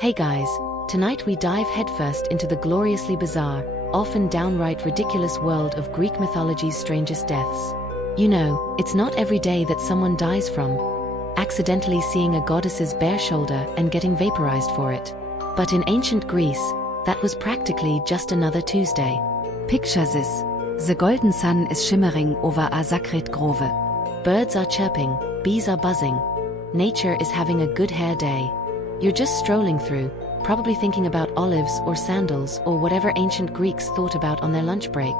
Hey guys, tonight we dive headfirst into the gloriously bizarre, often downright ridiculous world of Greek mythology's strangest deaths. You know, it's not every day that someone dies from accidentally seeing a goddess's bare shoulder and getting vaporized for it. But in ancient Greece, that was practically just another Tuesday. Picture this. The golden sun is shimmering over a sacred grove. Birds are chirping, bees are buzzing. Nature is having a good hair day. You're just strolling through, probably thinking about olives or sandals or whatever ancient Greeks thought about on their lunch break.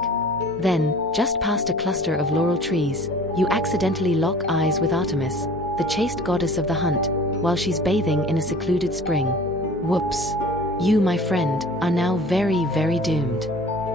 Then, just past a cluster of laurel trees, you accidentally lock eyes with Artemis, the chaste goddess of the hunt, while she's bathing in a secluded spring. Whoops. You, my friend, are now very, very doomed.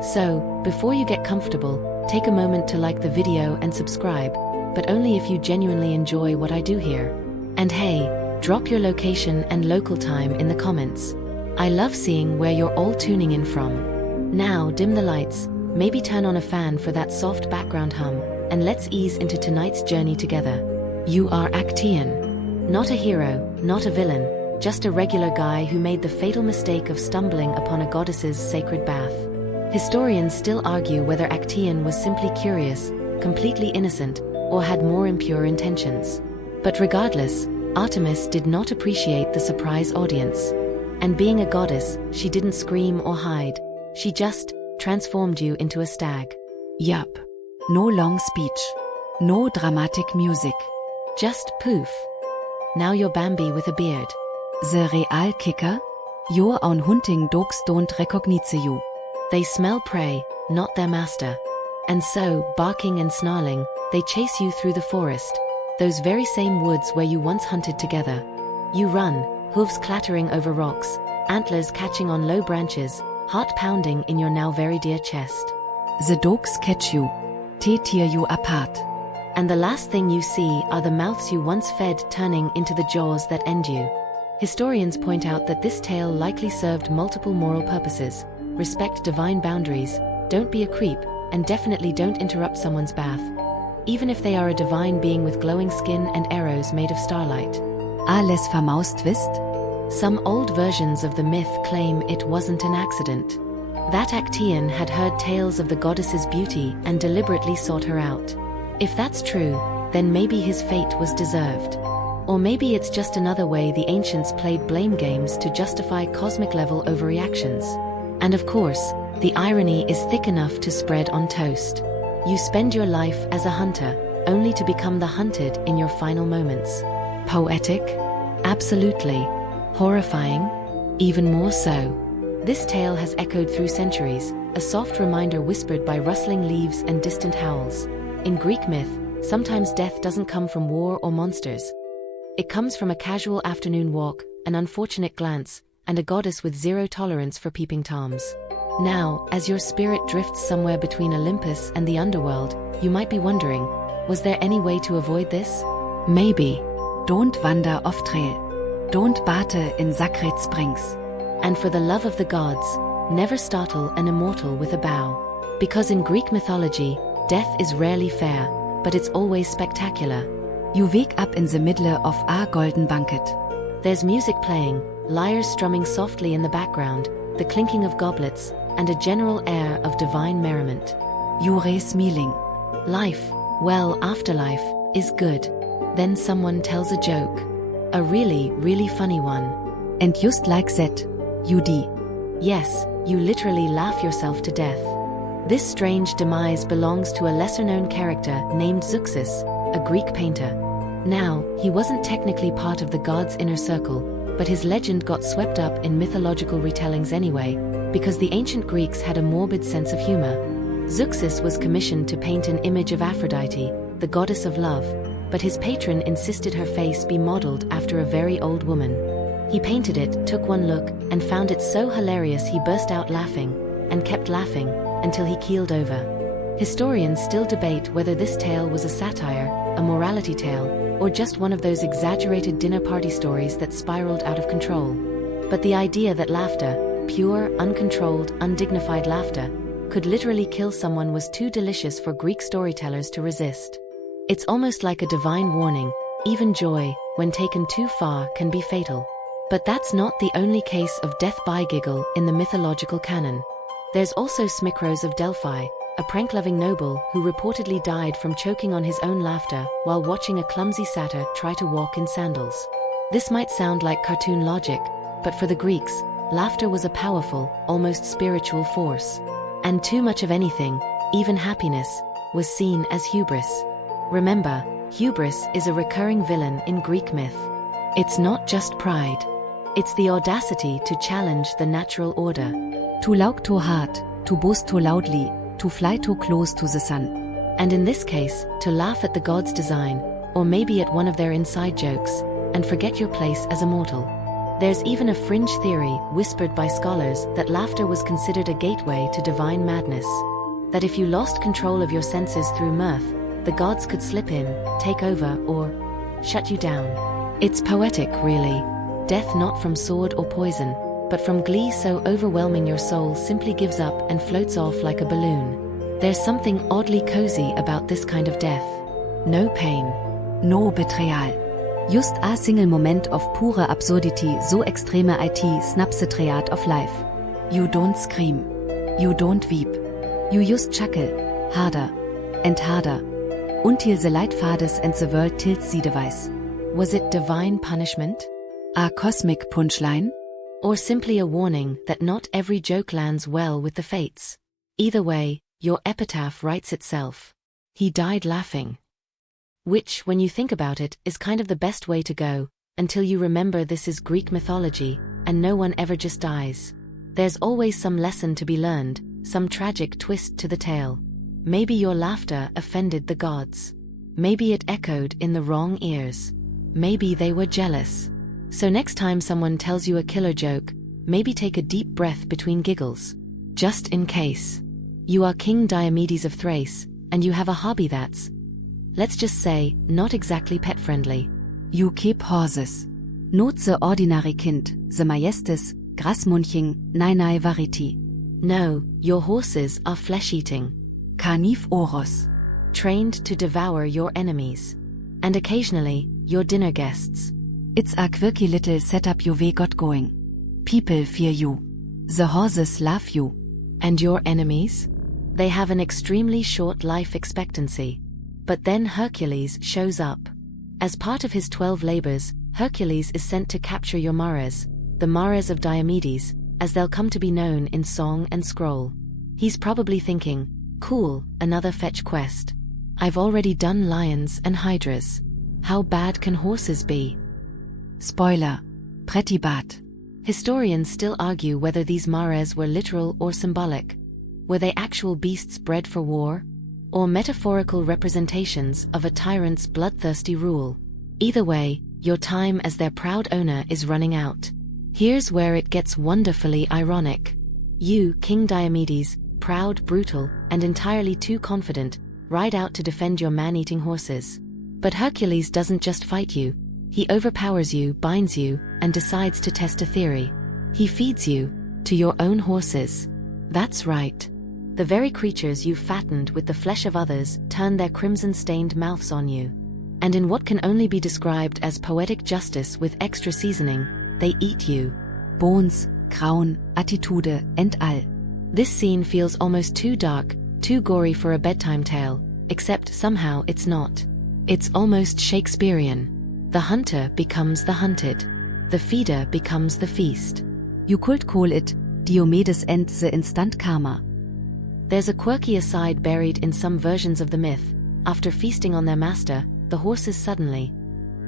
So, before you get comfortable, take a moment to like the video and subscribe, but only if you genuinely enjoy what I do here. And hey, drop your location and local time in the comments. I love seeing where you're all tuning in from. Now, dim the lights, maybe turn on a fan for that soft background hum, and let's ease into tonight's journey together. You are Actaeon. Not a hero, not a villain, just a regular guy who made the fatal mistake of stumbling upon a goddess's sacred bath. Historians still argue whether Actaeon was simply curious, completely innocent, or had more impure intentions. But regardless, Artemis did not appreciate the surprise audience. And being a goddess, she didn't scream or hide. She just transformed you into a stag. Yup. No long speech. No dramatic music. Just poof. Now you're Bambi with a beard. The real kicker? Your own hunting dogs don't recognize you. They smell prey, not their master. And so, barking and snarling, they chase you through the forest. Those very same woods where you once hunted together. You run, hooves clattering over rocks, antlers catching on low branches, heart pounding in your now very dear chest. The dogs catch you. They tear you apart. And the last thing you see are the mouths you once fed turning into the jaws that end you. Historians point out that this tale likely served multiple moral purposes. Respect divine boundaries, don't be a creep, and definitely don't interrupt someone's bath, even if they are a divine being with glowing skin and arrows made of starlight. Alles vermaust wisst? Some old versions of the myth claim it wasn't an accident. That Actaeon had heard tales of the goddess's beauty and deliberately sought her out. If that's true, then maybe his fate was deserved. Or maybe it's just another way the ancients played blame games to justify cosmic-level overreactions. And of course, the irony is thick enough to spread on toast. You spend your life as a hunter, only to become the hunted in your final moments. Poetic? Absolutely. Horrifying? Even more so. This tale has echoed through centuries, a soft reminder whispered by rustling leaves and distant howls. In Greek myth, sometimes death doesn't come from war or monsters. It comes from a casual afternoon walk, an unfortunate glance, and a goddess with zero tolerance for peeping toms. Now, as your spirit drifts somewhere between Olympus and the underworld, you might be wondering, was there any way to avoid this? Maybe. Don't wander off trail. Don't bathe in sacred springs. And for the love of the gods, never startle an immortal with a bow. Because in Greek mythology, death is rarely fair, but it's always spectacular. You wake up in the middle of a golden banquet. There's music playing, lyres strumming softly in the background, the clinking of goblets, and a general air of divine merriment. You raise smiling. Life, well, afterlife, is good. Then someone tells a joke. A really, really funny one. And just like that, you die. Yes, you literally laugh yourself to death. This strange demise belongs to a lesser-known character named Zeuxis, a Greek painter. Now, he wasn't technically part of the gods' inner circle, but his legend got swept up in mythological retellings anyway, because the ancient Greeks had a morbid sense of humor. Zeuxis was commissioned to paint an image of Aphrodite, the goddess of love, but his patron insisted her face be modeled after a very old woman. He painted it, took one look, and found it so hilarious he burst out laughing, and kept laughing, until he keeled over. Historians still debate whether this tale was a satire, a morality tale, or just one of those exaggerated dinner party stories that spiraled out of control. But the idea that laughter, pure, uncontrolled, undignified laughter, could literally kill someone was too delicious for Greek storytellers to resist. It's almost like a divine warning, even joy, when taken too far, can be fatal. But that's not the only case of death by giggle in the mythological canon. There's also Smicros of Delphi, a prank-loving noble who reportedly died from choking on his own laughter while watching a clumsy satyr try to walk in sandals. This might sound like cartoon logic, but for the Greeks, laughter was a powerful, almost spiritual force. And too much of anything, even happiness, was seen as hubris. Remember, hubris is a recurring villain in Greek myth. It's not just pride. It's the audacity to challenge the natural order. To laugh too hard, to boast too loudly, to fly too close to the sun. And in this case, to laugh at the gods' design, or maybe at one of their inside jokes, and forget your place as a mortal. There's even a fringe theory, whispered by scholars, that laughter was considered a gateway to divine madness. That if you lost control of your senses through mirth, the gods could slip in, take over, or shut you down. It's poetic, really. Death not from sword or poison, but from glee so overwhelming your soul simply gives up and floats off like a balloon. There's something oddly cozy about this kind of death. No pain. No betrayal. Just a single moment of pure absurdity, so extreme it snaps the thread of life. You don't scream. You don't weep. You just chuckle, harder and harder, until the light fades and the world tilts sideways. Was it divine punishment? A cosmic punchline? Or simply a warning that not every joke lands well with the fates? Either way, your epitaph writes itself. He died laughing. Which, when you think about it, is kind of the best way to go, until you remember this is Greek mythology, and no one ever just dies. There's always some lesson to be learned, some tragic twist to the tale. Maybe your laughter offended the gods. Maybe it echoed in the wrong ears. Maybe they were jealous. So next time someone tells you a killer joke, maybe take a deep breath between giggles. Just in case. You are King Diomedes of Thrace, and you have a hobby that's, let's just say, not exactly pet-friendly. You keep horses. Not the ordinary kind, the majestes, grasmunching, nai varity. No, your horses are flesh-eating. Carnivoros. Trained to devour your enemies. And occasionally, your dinner guests. It's a quirky little setup you way got going. People fear you. The horses love you. And your enemies? They have an extremely short life expectancy. But then Hercules shows up. As part of his 12 labors, Hercules is sent to capture your mares, the mares of Diomedes, as they'll come to be known in song and scroll. He's probably thinking, cool, another fetch quest. I've already done lions and hydras. How bad can horses be? Spoiler. Pretty bad. Historians still argue whether these mares were literal or symbolic. Were they actual beasts bred for war? Or metaphorical representations of a tyrant's bloodthirsty rule? Either way, your time as their proud owner is running out. Here's where it gets wonderfully ironic. You, King Diomedes, proud, brutal, and entirely too confident, ride out to defend your man-eating horses. But Hercules doesn't just fight you. He overpowers you, binds you, and decides to test a theory. He feeds you to your own horses. That's right. The very creatures you fattened with the flesh of others turn their crimson-stained mouths on you. And in what can only be described as poetic justice with extra seasoning, they eat you. Bones, Grauen, Attitude, and all. This scene feels almost too dark, too gory for a bedtime tale, except somehow it's not. It's almost Shakespearean. The hunter becomes the hunted. The feeder becomes the feast. You could call it Diomedes and the instant karma. There's a quirky aside buried in some versions of the myth. After feasting on their master, the horses suddenly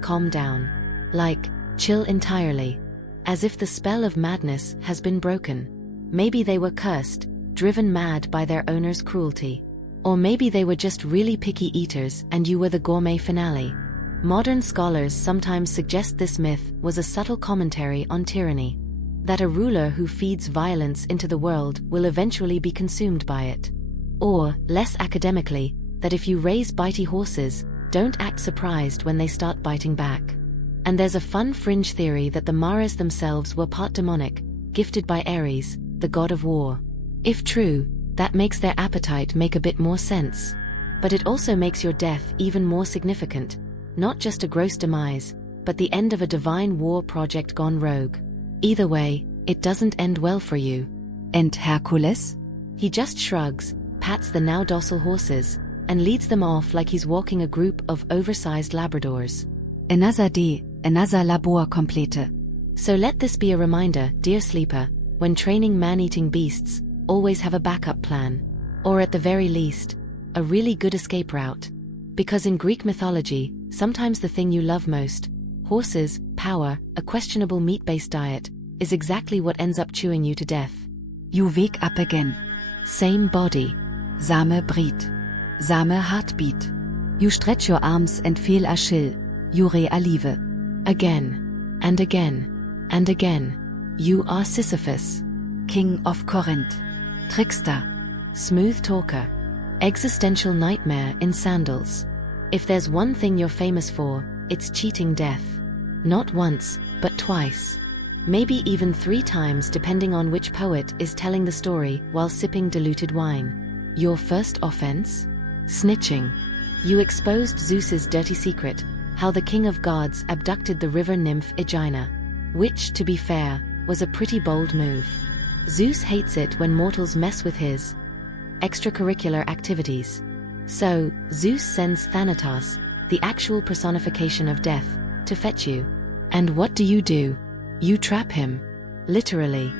calm down. Like, chill entirely. As if the spell of madness has been broken. Maybe they were cursed, driven mad by their owner's cruelty. Or maybe they were just really picky eaters and you were the gourmet finale. Modern scholars sometimes suggest this myth was a subtle commentary on tyranny. That a ruler who feeds violence into the world will eventually be consumed by it. Or, less academically, that if you raise bitey horses, don't act surprised when they start biting back. And there's a fun fringe theory that the mares themselves were part demonic, gifted by Ares, the god of war. If true, that makes their appetite make a bit more sense. But it also makes your death even more significant. Not just a gross demise, but the end of a divine war project gone rogue. Either way, it doesn't end well for you. And Hercules? He just shrugs, pats the now docile horses, and leads them off like he's walking a group of oversized Labradors. Another day, another labor complete. So let this be a reminder, dear sleeper, when training man-eating beasts, always have a backup plan. Or at the very least, a really good escape route. Because in Greek mythology, sometimes the thing you love most, horses, power, a questionable meat-based diet, is exactly what ends up chewing you to death. You wake up again. Same body. Same breed. Same heartbeat. You stretch your arms and feel a chill. You re-alive. Again. And again. And again. You are Sisyphus. King of Corinth. Trickster. Smooth talker. Existential nightmare in sandals. If there's one thing you're famous for, it's cheating death. Not once, but twice. Maybe even 3 times depending on which poet is telling the story while sipping diluted wine. Your first offense? Snitching. You exposed Zeus's dirty secret, how the king of gods abducted the river nymph Aegina. Which, to be fair, was a pretty bold move. Zeus hates it when mortals mess with his extracurricular activities. So, Zeus sends Thanatos, the actual personification of death, to fetch you. And what do? You trap him. Literally.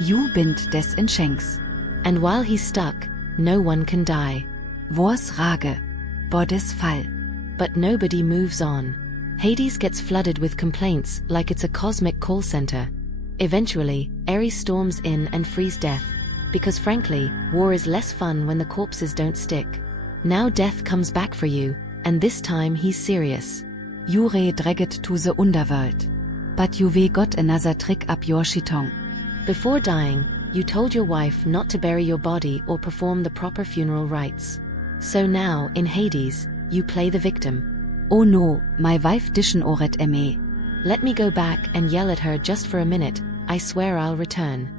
You bind des in Schenks. And while he's stuck, no one can die. Wars Rage. Bodies Fall. But nobody moves on. Hades gets flooded with complaints like it's a cosmic call center. Eventually, Ares storms in and frees Death. Because frankly, war is less fun when the corpses don't stick. Now Death comes back for you, and this time he's serious. You re-dragged to the underworld. But you we got another trick up your chiton. Before dying, you told your wife not to bury your body or perform the proper funeral rites. So now, in Hades, you play the victim. Oh no, my wife dish'n oret me. Let me go back and yell at her just for a minute, I swear I'll return.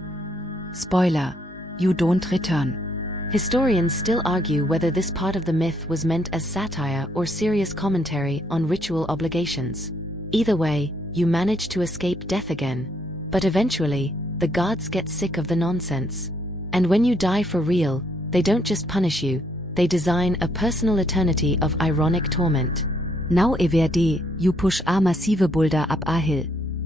Spoiler. You don't return. Historians still argue whether this part of the myth was meant as satire or serious commentary on ritual obligations. Either way, you manage to escape death again. But eventually, the gods get sick of the nonsense. And when you die for real, they don't just punish you, they design a personal eternity of ironic torment. Now everde, you push a massive boulder up a hill.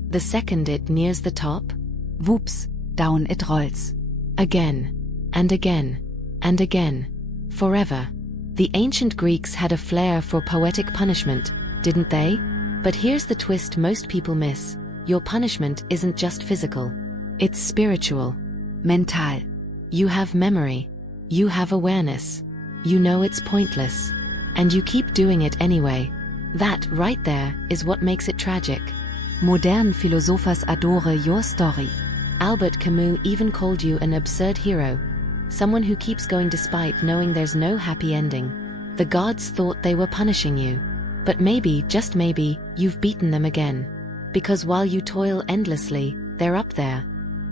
The second it nears the top, whoops, down it rolls. Again. And again. And again. Forever. The ancient Greeks had a flair for poetic punishment, didn't they? But here's the twist most people miss. Your punishment isn't just physical. It's spiritual. Mental. You have memory. You have awareness. You know it's pointless. And you keep doing it anyway. That, right there, is what makes it tragic. Modern philosophers adore your story. Albert Camus even called you an absurd hero. Someone who keeps going despite knowing there's no happy ending. The gods thought they were punishing you. But maybe, just maybe, you've beaten them again. Because while you toil endlessly, they're up there.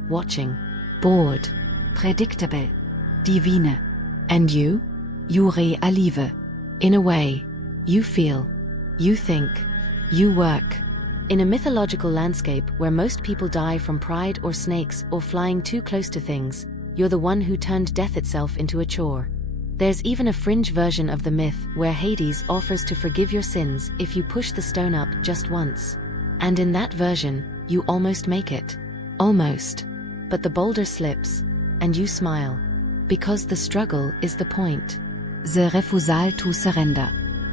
Watching. Bored. Predictable. Divine. And you? You re-alive. In a way. You feel. You think. You work. In a mythological landscape where most people die from pride or snakes or flying too close to things, you're the one who turned death itself into a chore. There's even a fringe version of the myth where Hades offers to forgive your sins if you push the stone up just once. And in that version, you almost make it. Almost. But the boulder slips, and you smile. Because the struggle is the point. The refusal to surrender.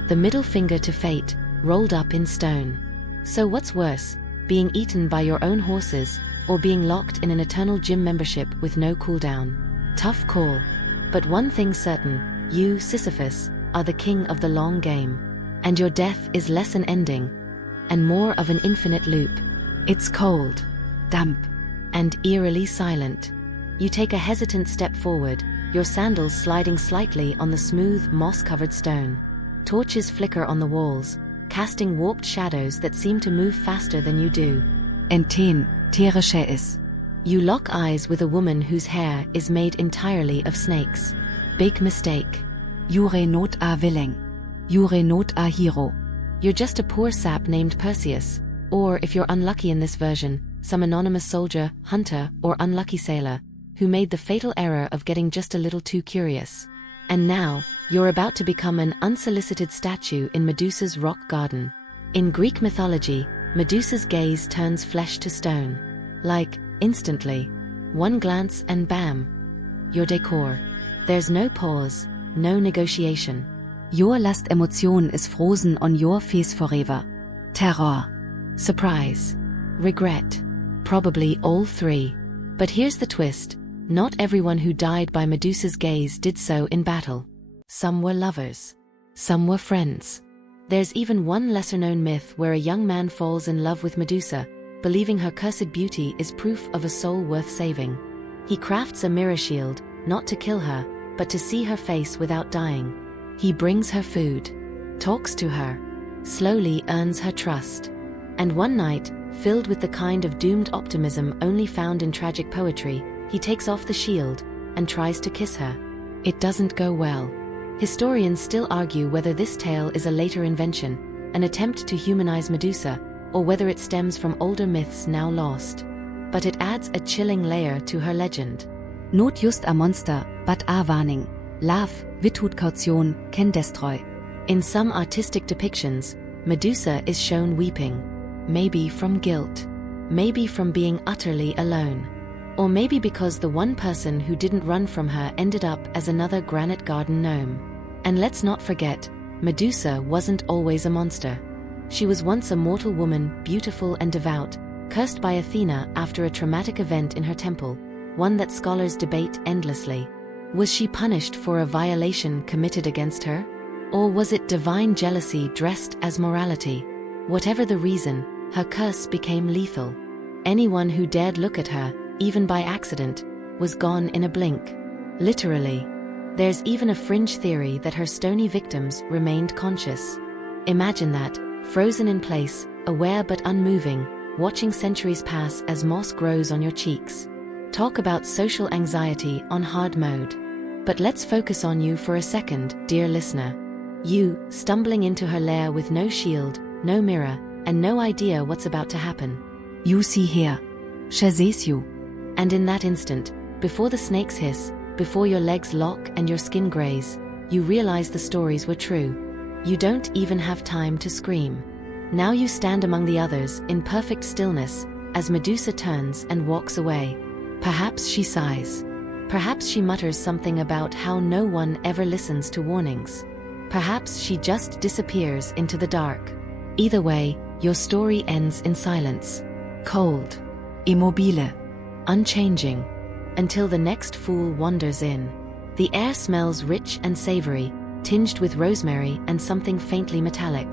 The middle finger to fate, rolled up in stone. So what's worse, being eaten by your own horses, or being locked in an eternal gym membership with no cooldown? Tough call. But one thing's certain, you, Sisyphus, are the king of the long game. And your death is less an ending, and more of an infinite loop. It's cold, damp, and eerily silent. You take a hesitant step forward, your sandals sliding slightly on the smooth, moss-covered stone. Torches flicker on the walls, casting warped shadows that seem to move faster than you do. Enten, terische is. You lock eyes with a woman whose hair is made entirely of snakes. Big mistake. You're not a villain. You're not a hero. You're just a poor sap named Perseus, Or, if you're unlucky in this version, some anonymous soldier, hunter, or unlucky sailor, who made the fatal error of getting just a little too curious. And now, you're about to become an unsolicited statue in Medusa's rock garden. In Greek mythology, Medusa's gaze turns flesh to stone. Like, instantly. One glance and bam. Your decor. There's no pause, no negotiation. Your last emotion is frozen on your face forever. Terror. Surprise. Regret. Probably all three. But here's the twist. Not everyone who died by Medusa's gaze did so in battle. Some were lovers. Some were friends. There's even one lesser-known myth where a young man falls in love with Medusa, believing her cursed beauty is proof of a soul worth saving. He crafts a mirror shield, not to kill her, but to see her face without dying. He brings her food, talks to her, slowly earns her trust. And one night, filled with the kind of doomed optimism only found in tragic poetry, he takes off the shield and tries to kiss her. It doesn't go well. Historians still argue whether this tale is a later invention, an attempt to humanize Medusa, or whether it stems from older myths now lost. But it adds a chilling layer to her legend. Not just a monster, but a warning. Love, without caution, can destroy. In some artistic depictions, Medusa is shown weeping. Maybe from guilt. Maybe from being utterly alone. Or maybe because the one person who didn't run from her ended up as another granite garden gnome. And let's not forget, Medusa wasn't always a monster. She was once a mortal woman, beautiful and devout, cursed by Athena after a traumatic event in her temple, one that scholars debate endlessly. Was she punished for a violation committed against her? Or was it divine jealousy dressed as morality? Whatever the reason, her curse became lethal. Anyone who dared look at her, even by accident, was gone in a blink. Literally. There's even a fringe theory that her stony victims remained conscious. Imagine that, frozen in place, aware but unmoving, watching centuries pass as moss grows on your cheeks. Talk about social anxiety on hard mode. But let's focus on you for a second, dear listener. You, stumbling into her lair with no shield, no mirror, and no idea what's about to happen. You see here. She sees you. And in that instant, before the snakes hiss, before your legs lock and your skin graze, you realize the stories were true. You don't even have time to scream. Now you stand among the others in perfect stillness, as Medusa turns and walks away. Perhaps she sighs. Perhaps she mutters something about how no one ever listens to warnings. Perhaps she just disappears into the dark. Either way, your story ends in silence. Cold. Immobile. Unchanging. Until the next fool wanders in. The air smells rich and savory, tinged with rosemary and something faintly metallic.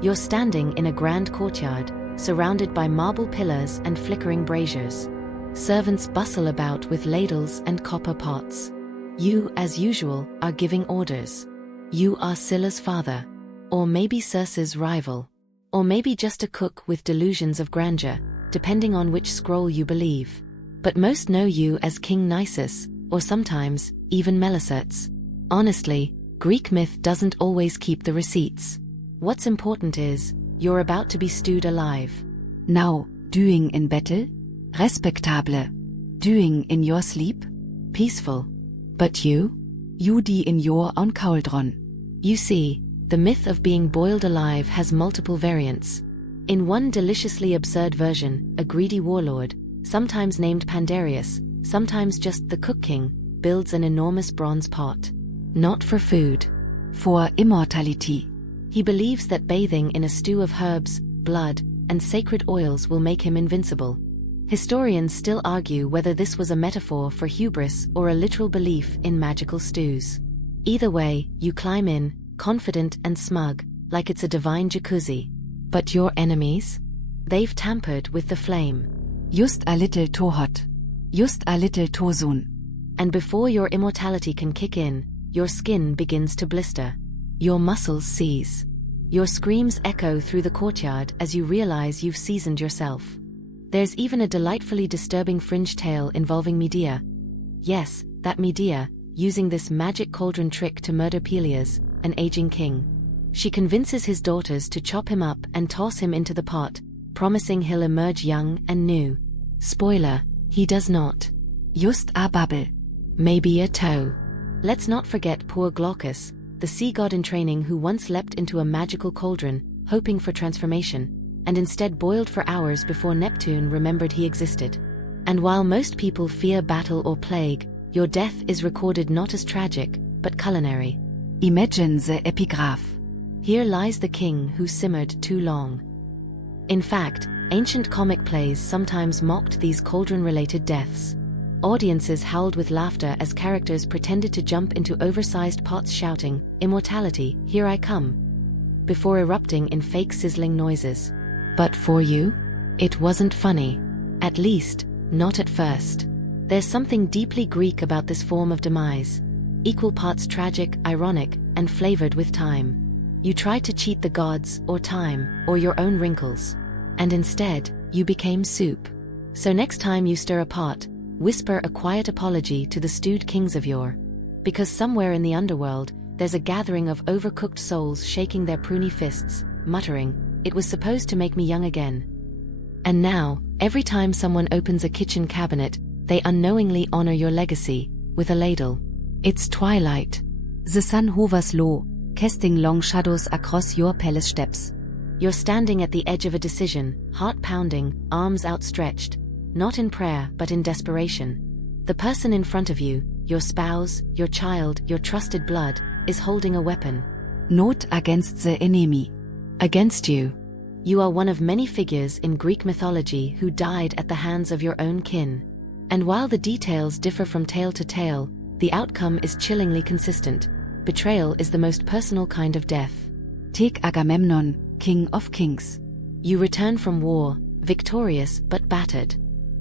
You're standing in a grand courtyard, surrounded by marble pillars and flickering braziers. Servants bustle about with ladles and copper pots. You, as usual, are giving orders. You are Scylla's father. Or maybe Circe's rival. Or maybe just a cook with delusions of grandeur, depending on which scroll you believe. But most know you as King Nisus, or sometimes, even Melicertes. Honestly, Greek myth doesn't always keep the receipts. What's important is, you're about to be stewed alive. Now, doing in battle? Respectable. Doing in your sleep? Peaceful. But you? You die in your own cauldron. You see, the myth of being boiled alive has multiple variants. In one deliciously absurd version, a greedy warlord, sometimes named Pandarius, sometimes just the Cook King, builds an enormous bronze pot. Not for food. For immortality. He believes that bathing in a stew of herbs, blood, and sacred oils will make him invincible. Historians still argue whether this was a metaphor for hubris or a literal belief in magical stews. Either way, you climb in, confident and smug, like it's a divine jacuzzi. But your enemies? They've tampered with the flame. Just a little too hot. Just a little too soon. And before your immortality can kick in, your skin begins to blister. Your muscles seize. Your screams echo through the courtyard as you realize you've seasoned yourself. There's even a delightfully disturbing fringe tale involving Medea. Yes, that Medea, using this magic cauldron trick to murder Peleus, an aging king. She convinces his daughters to chop him up and toss him into the pot, promising he'll emerge young and new. Spoiler, he does not. Just a bubble. Maybe a toe. Let's not forget poor Glaucus, the sea god in training who once leapt into a magical cauldron, hoping for transformation, and instead boiled for hours before Neptune remembered he existed. And while most people fear battle or plague, your death is recorded not as tragic, but culinary. Imagine the epigraph. Here lies the king who simmered too long. In fact, ancient comic plays sometimes mocked these cauldron-related deaths. Audiences howled with laughter as characters pretended to jump into oversized pots shouting, "Immortality, here I come," before erupting in fake sizzling noises. But for you, it wasn't funny. At least, not at first. There's something deeply Greek about this form of demise. Equal parts tragic, ironic, and flavored with time. You tried to cheat the gods, or time, or your own wrinkles. And instead, you became soup. So next time you stir a pot, whisper a quiet apology to the stewed kings of yore. Because somewhere in the underworld, there's a gathering of overcooked souls shaking their pruny fists, muttering, "It was supposed to make me young again." And now, every time someone opens a kitchen cabinet, they unknowingly honor your legacy, with a ladle. It's twilight. The sun hovers low, casting long shadows across your palace steps. You're standing at the edge of a decision, heart pounding, arms outstretched, not in prayer but in desperation. The person in front of you, your spouse, your child, your trusted blood, is holding a weapon. Not against the enemy. Against you. You are one of many figures in Greek mythology who died at the hands of your own kin. And while the details differ from tale to tale, the outcome is chillingly consistent. Betrayal is the most personal kind of death. Take Agamemnon, king of kings. You return from war, victorious but battered.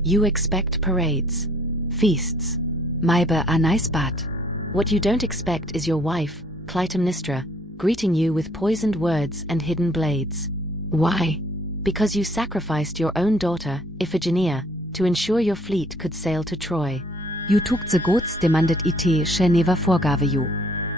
You expect parades, feasts, Maybe a nice bath. What you don't expect is your wife, Clytemnestra, greeting you with poisoned words and hidden blades. Why? Because you sacrificed your own daughter, Iphigenia, to ensure your fleet could sail to Troy. You took the gods demanded it she never forgave you.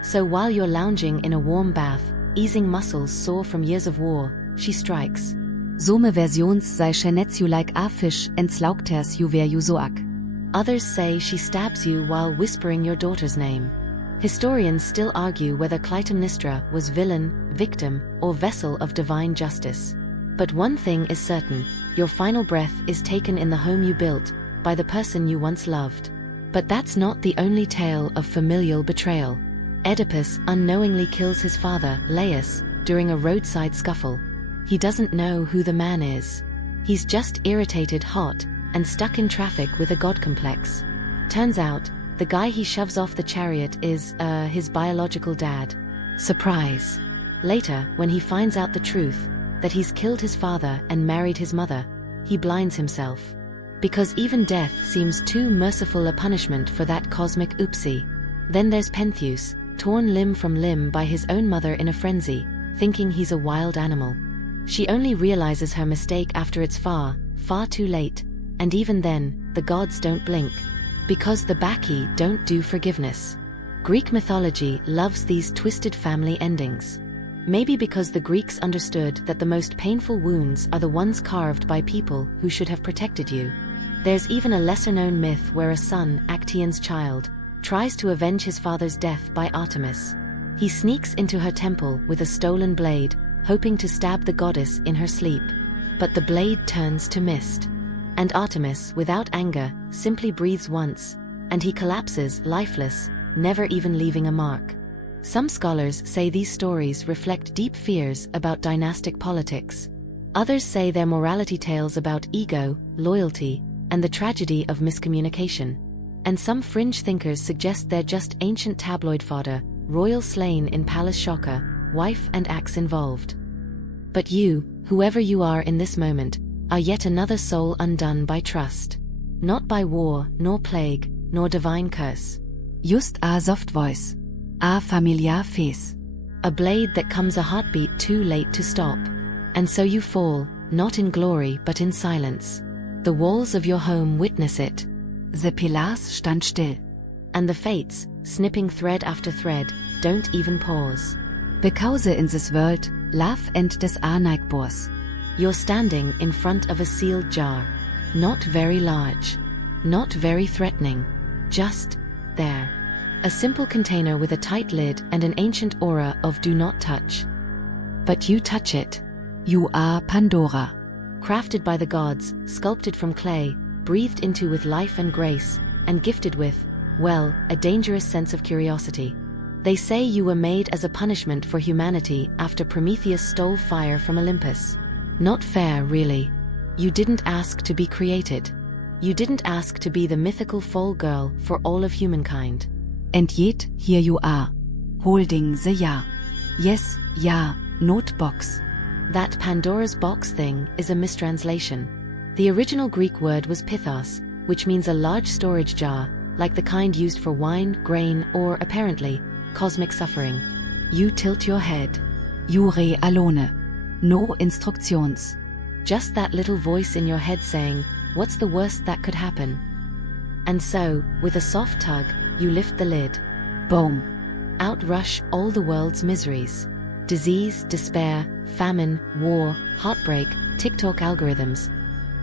So while you're lounging in a warm bath, easing muscles sore from years of war, she strikes. Some versions sei she nets you like a fish and slaughters you where you zoak. Others say she stabs you while whispering your daughter's name. Historians still argue whether Clytemnestra was villain, victim, or vessel of divine justice. But one thing is certain, your final breath is taken in the home you built, by the person you once loved. But that's not the only tale of familial betrayal. Oedipus unknowingly kills his father, Laius, during a roadside scuffle. He doesn't know who the man is. He's just irritated, hot, and stuck in traffic with a god complex. Turns out, the guy he shoves off the chariot is, his biological dad. Surprise. Later, when he finds out the truth, that he's killed his father and married his mother, he blinds himself. Because even death seems too merciful a punishment for that cosmic oopsie. Then there's Pentheus, torn limb from limb by his own mother in a frenzy, thinking he's a wild animal. She only realizes her mistake after it's far, far too late, and even then, the gods don't blink. Because the Bacchae don't do forgiveness. Greek mythology loves these twisted family endings. Maybe because the Greeks understood that the most painful wounds are the ones carved by people who should have protected you. There's even a lesser-known myth where a son, Actaeon's child, tries to avenge his father's death by Artemis. He sneaks into her temple with a stolen blade, hoping to stab the goddess in her sleep. But the blade turns to mist. And Artemis, without anger, simply breathes once, and he collapses, lifeless, never even leaving a mark. Some scholars say these stories reflect deep fears about dynastic politics. Others say they're morality tales about ego, loyalty, and the tragedy of miscommunication. And some fringe thinkers suggest they're just ancient tabloid fodder, royal slain in palace shocker, wife and axe involved. But you, whoever you are in this moment, are yet another soul undone by trust. Not by war, nor plague, nor divine curse. Just a soft voice. A familiar face. A blade that comes a heartbeat too late to stop. And so you fall, not in glory but in silence. The walls of your home witness it. The pillars stand still. And the fates, snipping thread after thread, don't even pause. Because in this world, love and des are neighbors. You're standing in front of a sealed jar. Not very large. Not very threatening. Just there. A simple container with a tight lid and an ancient aura of do not touch. But you touch it. You are Pandora. Crafted by the gods, sculpted from clay, breathed into with life and grace, and gifted with, well, a dangerous sense of curiosity. They say you were made as a punishment for humanity after Prometheus stole fire from Olympus. Not fair, really. You didn't ask to be created. You didn't ask to be the mythical fall girl for all of humankind. And yet, here you are. Holding the jar. Yes, jar, not box. That Pandora's box thing is a mistranslation. The original Greek word was pithos, which means a large storage jar, like the kind used for wine, grain, or, apparently, cosmic suffering. You tilt your head. Jure alone. No instructions. Just that little voice in your head saying, what's the worst that could happen? And so, with a soft tug, you lift the lid. Boom. Out rush all the world's miseries. Disease, despair, famine, war, heartbreak, TikTok algorithms.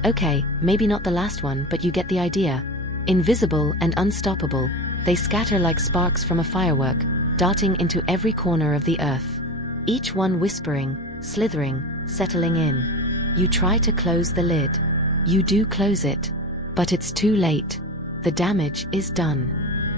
Okay, maybe not the last one, but you get the idea. Invisible and unstoppable, they scatter like sparks from a firework, darting into every corner of the earth. Each one whispering, slithering, settling in. You try to close the lid. You do close it. But it's too late. The damage is done.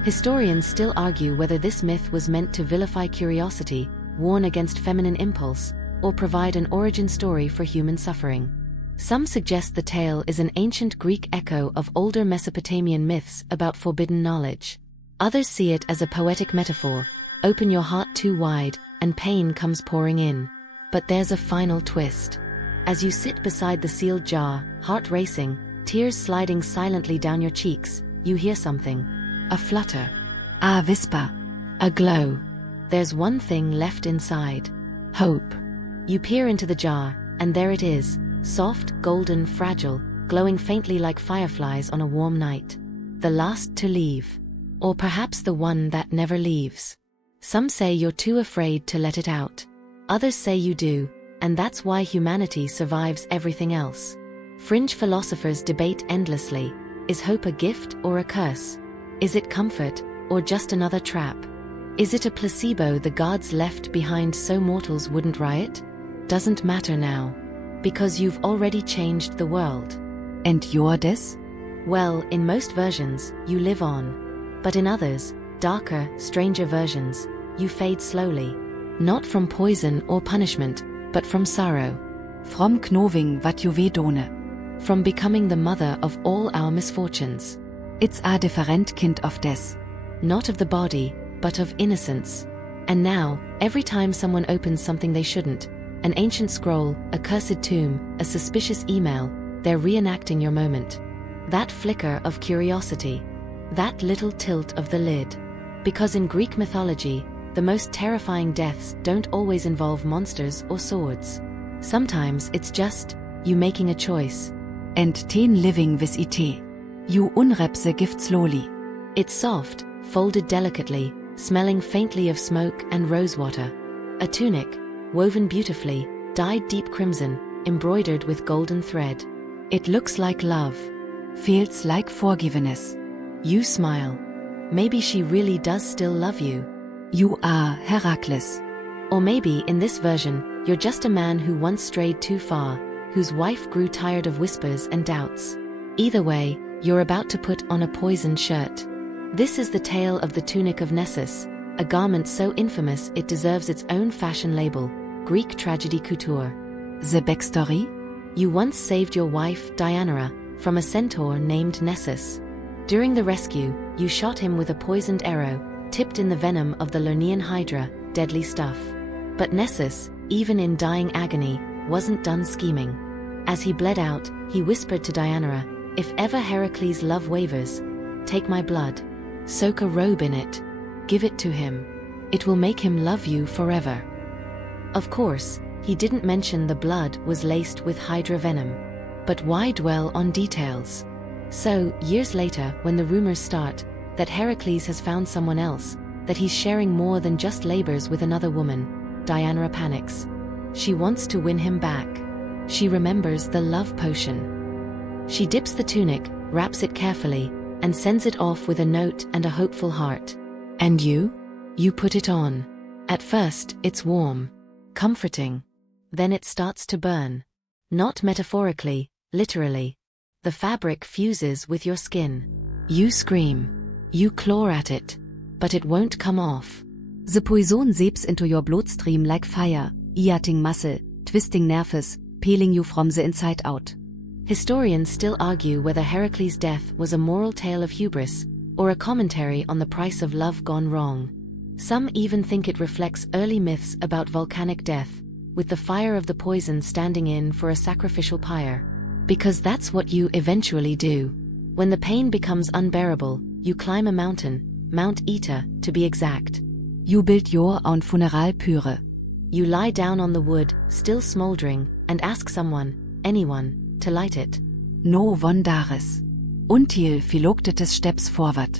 Historians still argue whether this myth was meant to vilify curiosity, warn against feminine impulse, or provide an origin story for human suffering. Some suggest the tale is an ancient Greek echo of older Mesopotamian myths about forbidden knowledge. Others see it as a poetic metaphor. Open your heart too wide, and pain comes pouring in. But there's a final twist. As you sit beside the sealed jar, heart racing, tears sliding silently down your cheeks, you hear something. A flutter. A whisper. A glow. There's one thing left inside. Hope. You peer into the jar, and there it is, soft, golden, fragile, glowing faintly like fireflies on a warm night. The last to leave. Or perhaps the one that never leaves. Some say you're too afraid to let it out. Others say you do, and that's why humanity survives everything else. Fringe philosophers debate endlessly. Is hope a gift or a curse? Is it comfort, or just another trap? Is it a placebo the gods left behind so mortals wouldn't riot? Doesn't matter now. Because you've already changed the world. And you're this? Well, in most versions, you live on. But in others, darker, stranger versions, you fade slowly. Not from poison or punishment, but from sorrow. From knowing what you vedone. From becoming the mother of all our misfortunes. It's a different kind of death. Not of the body, but of innocence. And now, every time someone opens something they shouldn't, an ancient scroll, a cursed tomb, a suspicious email, they're reenacting your moment. That flicker of curiosity. That little tilt of the lid. Because in Greek mythology, the most terrifying deaths don't always involve monsters or swords. Sometimes it's just you making a choice. And ten living with it. You unwrap the gift slowly. It's soft, folded delicately, smelling faintly of smoke and rosewater. A tunic, woven beautifully, dyed deep crimson, embroidered with golden thread. It looks like love. Feels like forgiveness. You smile. Maybe she really does still love you. You are Heracles. Or maybe in this version, you're just a man who once strayed too far, whose wife grew tired of whispers and doubts. Either way, you're about to put on a poisoned shirt. This is the tale of the tunic of Nessus, a garment so infamous it deserves its own fashion label, Greek tragedy couture. The backstory? You once saved your wife, Diana, from a centaur named Nessus. During the rescue, you shot him with a poisoned arrow, tipped in the venom of the Lernaean hydra, deadly stuff. But Nessus, even in dying agony, wasn't done scheming. As he bled out, he whispered to Diana, "If ever Heracles' love wavers, take my blood. Soak a robe in it. Give it to him. It will make him love you forever." Of course, he didn't mention the blood was laced with hydra venom. But why dwell on details? So, years later, when the rumors start, that Heracles has found someone else, that he's sharing more than just labors with another woman, Diana panics. She wants to win him back. She remembers the love potion. She dips the tunic, wraps it carefully, and sends it off with a note and a hopeful heart. And you? You put it on. At first, it's warm, comforting. Then it starts to burn. Not metaphorically, literally. The fabric fuses with your skin. You scream. You claw at it. But it won't come off. The poison seeps into your bloodstream like fire, eating muscle, twisting nerves, peeling you from the inside out. Historians still argue whether Heracles' death was a moral tale of hubris, or a commentary on the price of love gone wrong. Some even think it reflects early myths about volcanic death, with the fire of the poison standing in for a sacrificial pyre. Because that's what you eventually do. When the pain becomes unbearable, you climb a mountain, Mount Eta, to be exact. You build your own funeral pyre. You lie down on the wood, still smoldering, and ask someone, anyone, to light it. No von dares. Until philoctetes steps forward.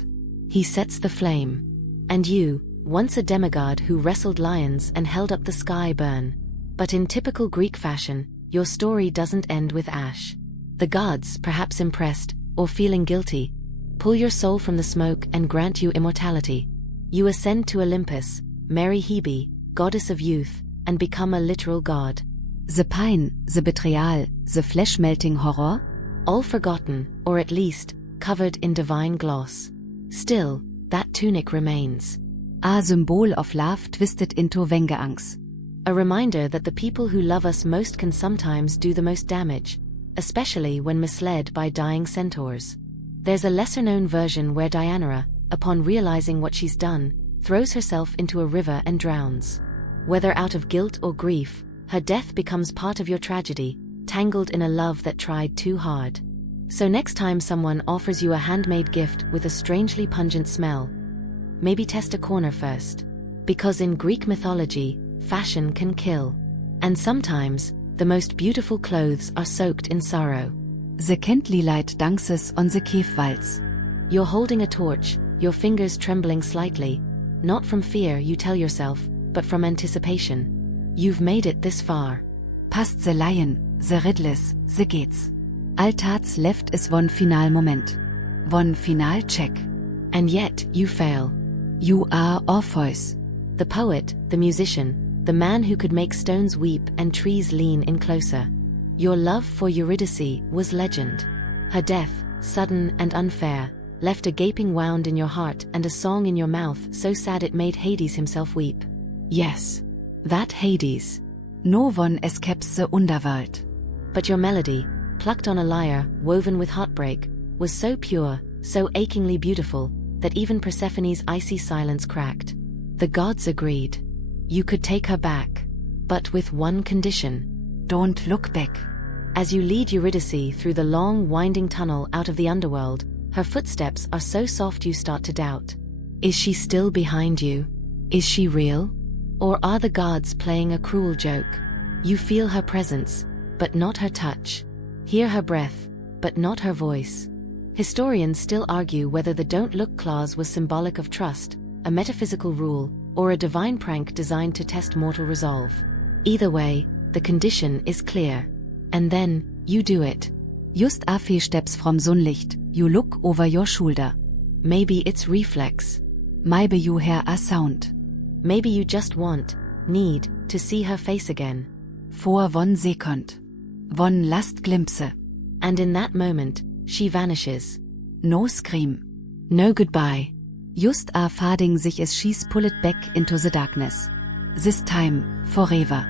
He sets the flame. And you, once a demigod who wrestled lions and held up the sky, burn. But in typical Greek fashion, your story doesn't end with ash. The gods, perhaps impressed, or feeling guilty, pull your soul from the smoke and grant you immortality. You ascend to Olympus, marry Hebe, goddess of youth, and become a literal god. The pain, the betrayal, the flesh-melting horror? All forgotten, or at least, covered in divine gloss. Still, that tunic remains. A symbol of love twisted into vengeance. A reminder that the people who love us most can sometimes do the most damage, especially when misled by dying centaurs. There's a lesser-known version where Deianira, upon realizing what she's done, throws herself into a river and drowns. Whether out of guilt or grief, her death becomes part of your tragedy, tangled in a love that tried too hard. So next time someone offers you a handmade gift with a strangely pungent smell, maybe test a corner first. Because in Greek mythology, fashion can kill. And sometimes, the most beautiful clothes are soaked in sorrow. The candlelight dances on the cave walls. You're holding a torch, your fingers trembling slightly, not from fear, you tell yourself, but from anticipation. You've made it this far. Past the lion, the riddles, the gates. All that's left is one final moment. One final check. And yet, you fail. You are Orpheus. The poet, the musician, the man who could make stones weep and trees lean in closer. Your love for Eurydice was legend. Her death, sudden and unfair, left a gaping wound in your heart and a song in your mouth so sad it made Hades himself weep. Yes, that Hades. No one escapes the underworld. But your melody, plucked on a lyre, woven with heartbreak, was so pure, so achingly beautiful, that even Persephone's icy silence cracked. The gods agreed. You could take her back. But with one condition. Don't look back. As you lead Eurydice through the long, winding tunnel out of the underworld, her footsteps are so soft you start to doubt. Is she still behind you? Is she real? Or are the gods playing a cruel joke? You feel her presence, but not her touch. Hear her breath, but not her voice. Historians still argue whether the don't look clause was symbolic of trust, a metaphysical rule, or a divine prank designed to test mortal resolve. Either way, the condition is clear. And then, you do it. Just a few steps from sunlight, you look over your shoulder. Maybe it's reflex. Maybe you hear a sound. Maybe you just need, to see her face again. For one second. One last glimpse. And in that moment, she vanishes. No scream. No goodbye. Just a fading sich as she's pulled back into the darkness. This time, forever.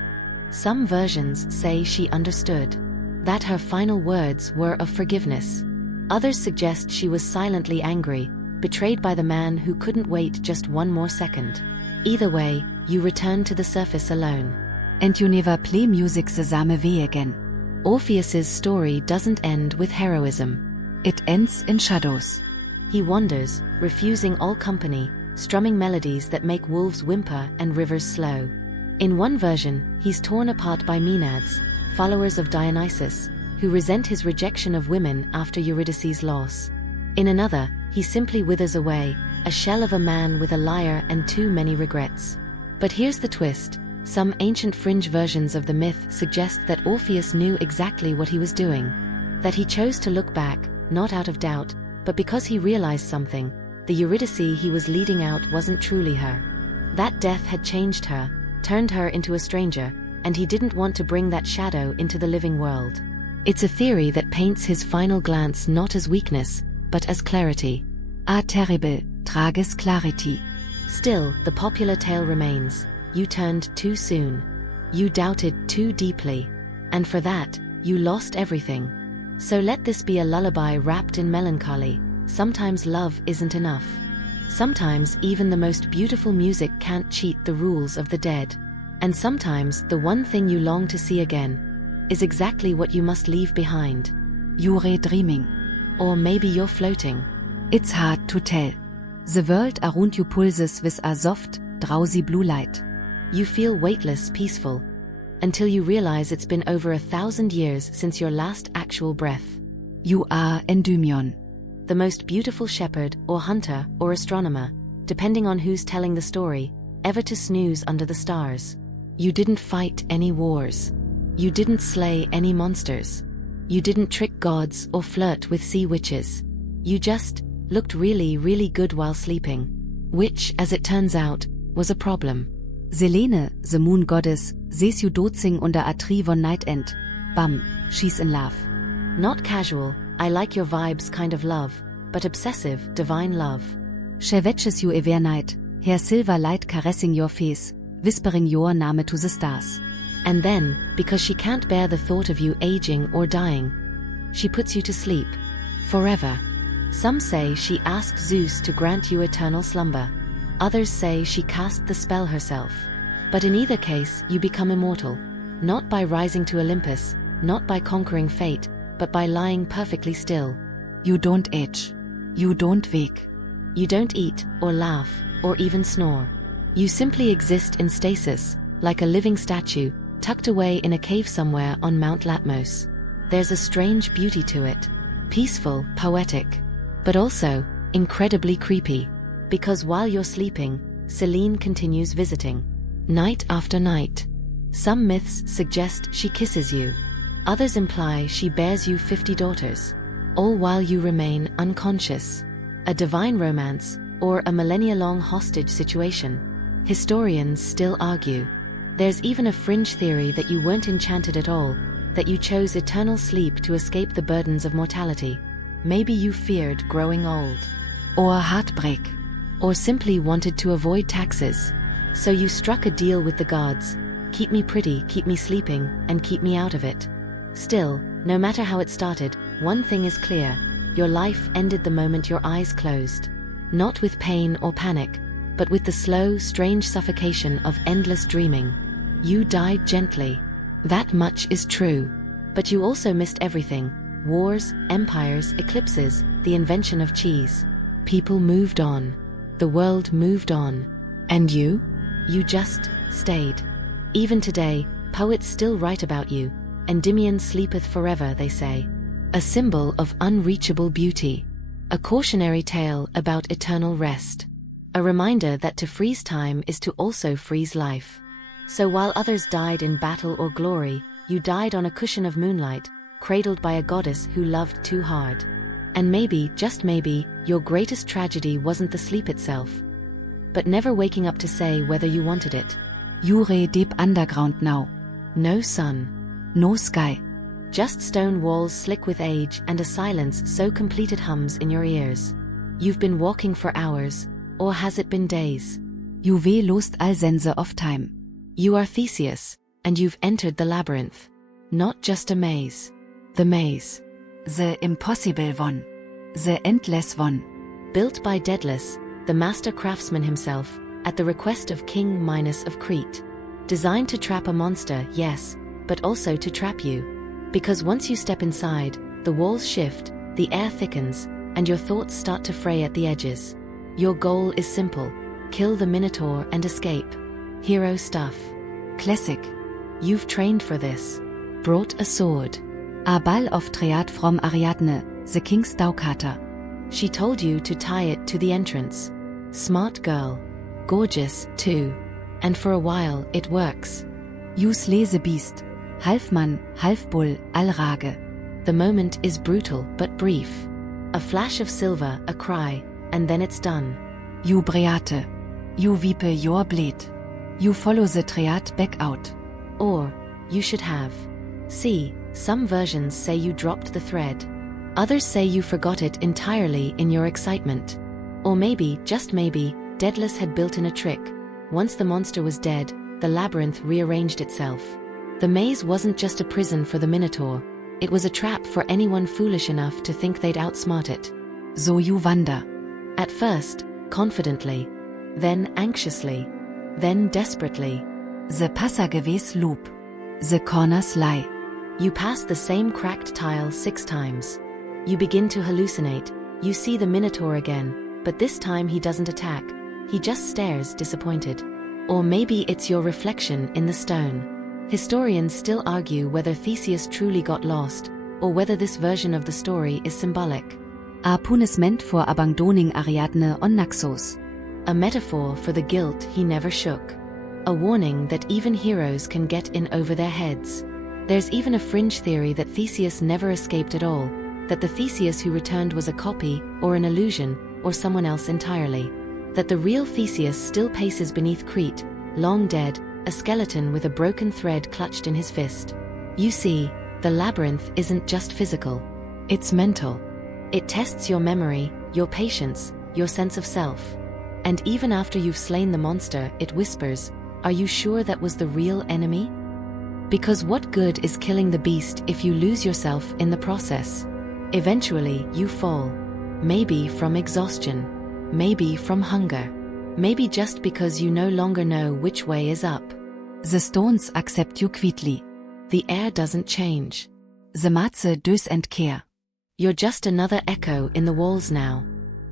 Some versions say she understood. That her final words were of forgiveness. Others suggest she was silently angry, betrayed by the man who couldn't wait just one more second. Either way, you return to the surface alone. And you never play music the same way again. Orpheus's story doesn't end with heroism. It ends in shadows. He wanders, refusing all company, strumming melodies that make wolves whimper and rivers slow. In one version, he's torn apart by Maenads, followers of Dionysus, who resent his rejection of women after Eurydice's loss. In another, he simply withers away, a shell of a man with a lyre and too many regrets. But here's the twist, Some ancient fringe versions of the myth suggest that Orpheus knew exactly what he was doing. That he chose to look back, not out of doubt, but because he realized something. The Eurydice he was leading out wasn't truly her. That death had changed her, turned her into a stranger, and he didn't want to bring that shadow into the living world. It's a theory that paints his final glance not as weakness, but as clarity. A terrible, tragisk clarity. Still, the popular tale remains. You turned too soon. You doubted too deeply. And for that, you lost everything. So let this be a lullaby wrapped in melancholy. Sometimes love isn't enough. Sometimes even the most beautiful music can't cheat the rules of the dead. And sometimes the one thing you long to see again is exactly what you must leave behind. You're dreaming. Or maybe you're floating. It's hard to tell. The world around you pulses with a soft, drowsy blue light. You feel weightless, peaceful, until you realize it's been over 1,000 years since your last actual breath. You are Endymion. The most beautiful shepherd, or hunter, or astronomer, depending on who's telling the story, ever to snooze under the stars. You didn't fight any wars. You didn't slay any monsters. You didn't trick gods or flirt with sea witches. You just looked really, really good while sleeping. Which, as it turns out, was a problem. Selene, the moon goddess, sees you dozing under a tree one night and, bam, she's in love. Not casual, I like your vibes kind of love, but obsessive, divine love. She watches you every night, her silver light caressing your face, whispering your name to the stars. And then, because she can't bear the thought of you aging or dying, she puts you to sleep. Forever. Some say she asked Zeus to grant you eternal slumber. Others say she cast the spell herself. But in either case, you become immortal. Not by rising to Olympus, not by conquering fate, but by lying perfectly still. You don't age. You don't wake. You don't eat, or laugh, or even snore. You simply exist in stasis, like a living statue, tucked away in a cave somewhere on Mount Latmos. There's a strange beauty to it. Peaceful, poetic. But also, incredibly creepy. Because while you're sleeping, Selene continues visiting. Night after night. Some myths suggest she kisses you. Others imply she bears you 50 daughters. All while you remain unconscious. A divine romance, or a millennia-long hostage situation. Historians still argue. There's even a fringe theory that you weren't enchanted at all, that you chose eternal sleep to escape the burdens of mortality. Maybe you feared growing old. Or heartbreak. Or simply wanted to avoid taxes. So you struck a deal with the gods. Keep me pretty, keep me sleeping, and keep me out of it. Still, no matter how it started, one thing is clear. Your life ended the moment your eyes closed. Not with pain or panic, but with the slow, strange suffocation of endless dreaming. You died gently. That much is true. But you also missed everything. Wars, empires, eclipses, the invention of cheese. People moved on. The world moved on. And you? You just stayed. Even today, poets still write about you. Endymion sleepeth forever, they say. A symbol of unreachable beauty. A cautionary tale about eternal rest. A reminder that to freeze time is to also freeze life. So while others died in battle or glory, you died on a cushion of moonlight, cradled by a goddess who loved too hard. And maybe, just maybe, your greatest tragedy wasn't the sleep itself, but never waking up to say whether you wanted it. You're deep underground now. No sun. No sky. Just stone walls slick with age and a silence so complete it hums in your ears. You've been walking for hours, or has it been days? You've lost all sense of time. You are Theseus, and you've entered the labyrinth. Not just a maze. The maze. The impossible one. The endless one. Built by Daedalus, the master craftsman himself, at the request of King Minos of Crete. Designed to trap a monster, yes, but also to trap you. Because once you step inside, the walls shift, the air thickens, and your thoughts start to fray at the edges. Your goal is simple. Kill the Minotaur and escape. Hero stuff. Classic. You've trained for this. Brought a sword. A ball of triad from Ariadne, the king's dowcater. She told you to tie it to the entrance. Smart girl. Gorgeous, too. And for a while, it works. Jus Lesebiest, half Mann, half Bull, allrage. The moment is brutal but brief. A flash of silver, a cry, and then it's done. You breate. You weep your blade. You follow the triad back out. Or, you should have. See, some versions say you dropped the thread. Others say you forgot it entirely in your excitement. Or maybe, just maybe, Daedalus had built in a trick. Once the monster was dead, the labyrinth rearranged itself. The maze wasn't just a prison for the Minotaur. It was a trap for anyone foolish enough to think they'd outsmart it. So you wander. At first, confidently. Then anxiously. Then desperately. The passageways loop. The corners lie. You pass the same cracked tile 6 times. You begin to hallucinate. You see the Minotaur again, but this time he doesn't attack. He just stares disappointed. Or maybe it's your reflection in the stone. Historians still argue whether Theseus truly got lost, or whether this version of the story is symbolic. A punishment for abandoning Ariadne on Naxos. A metaphor for the guilt he never shook. A warning that even heroes can get in over their heads. There's even a fringe theory that Theseus never escaped at all, that the Theseus who returned was a copy, or an illusion, or someone else entirely. That the real Theseus still paces beneath Crete, long dead, a skeleton with a broken thread clutched in his fist. You see, the labyrinth isn't just physical. It's mental. It tests your memory, your patience, your sense of self. And even after you've slain the monster, it whispers, "Are you sure that was the real enemy?" Because what good is killing the beast if you lose yourself in the process? Eventually, you fall. Maybe from exhaustion. Maybe from hunger. Maybe just because you no longer know which way is up. The stones accept you quietly. The air doesn't change. The matze does and care. You're just another echo in the walls now.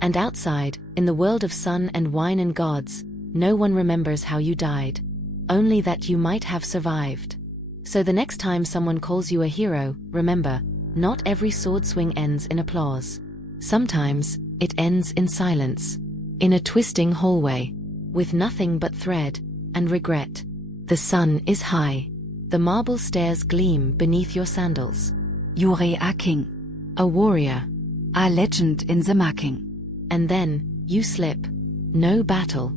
And outside, in the world of sun and wine and gods, no one remembers how you died. Only that you might have survived. So the next time someone calls you a hero, remember, not every sword swing ends in applause. Sometimes, it ends in silence. In a twisting hallway. With nothing but thread and regret. The sun is high. The marble stairs gleam beneath your sandals. You are a king. A warrior. A legend in the making. And then, you slip. No battle.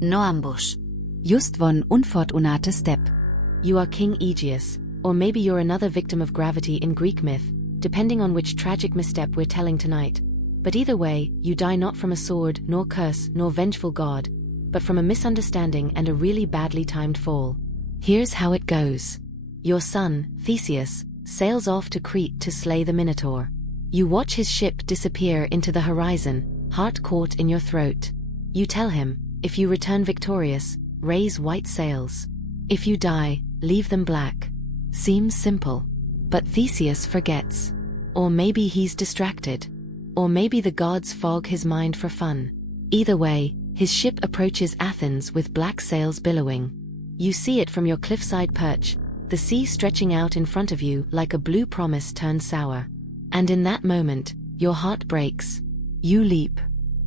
No ambush. Just one unfortunate step. You are King Aegeus, or maybe you're another victim of gravity in Greek myth, depending on which tragic misstep we're telling tonight. But either way, you die not from a sword, nor curse, nor vengeful god, but from a misunderstanding and a really badly timed fall. Here's how it goes. Your son, Theseus, sails off to Crete to slay the Minotaur. You watch his ship disappear into the horizon, heart caught in your throat. You tell him, if you return victorious, raise white sails. If you die, leave them black. Seems simple. But Theseus forgets. Or maybe he's distracted. Or maybe the gods fog his mind for fun. Either way, his ship approaches Athens with black sails billowing. You see it from your cliffside perch, the sea stretching out in front of you like a blue promise turned sour. And in that moment, your heart breaks. You leap.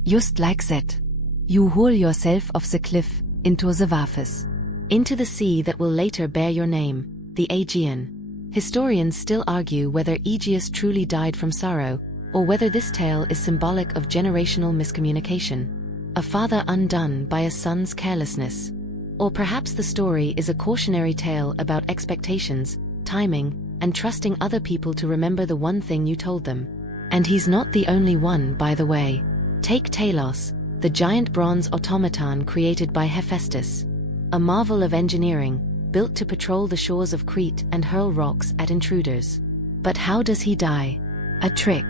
Just like that. You hurl yourself off the cliff, into the waters. Into the sea that will later bear your name, the Aegean. Historians still argue whether Aegeus truly died from sorrow, or whether this tale is symbolic of generational miscommunication. A father undone by a son's carelessness. Or perhaps the story is a cautionary tale about expectations, timing, and trusting other people to remember the one thing you told them. And he's not the only one, by the way. Take Talos, the giant bronze automaton created by Hephaestus. A marvel of engineering, built to patrol the shores of Crete and hurl rocks at intruders. But how does he die? A trick.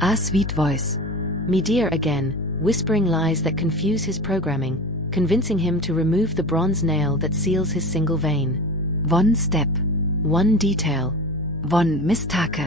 A sweet voice. Medea again, whispering lies that confuse his programming, convincing him to remove the bronze nail that seals his single vein. One step. One detail. One mistake.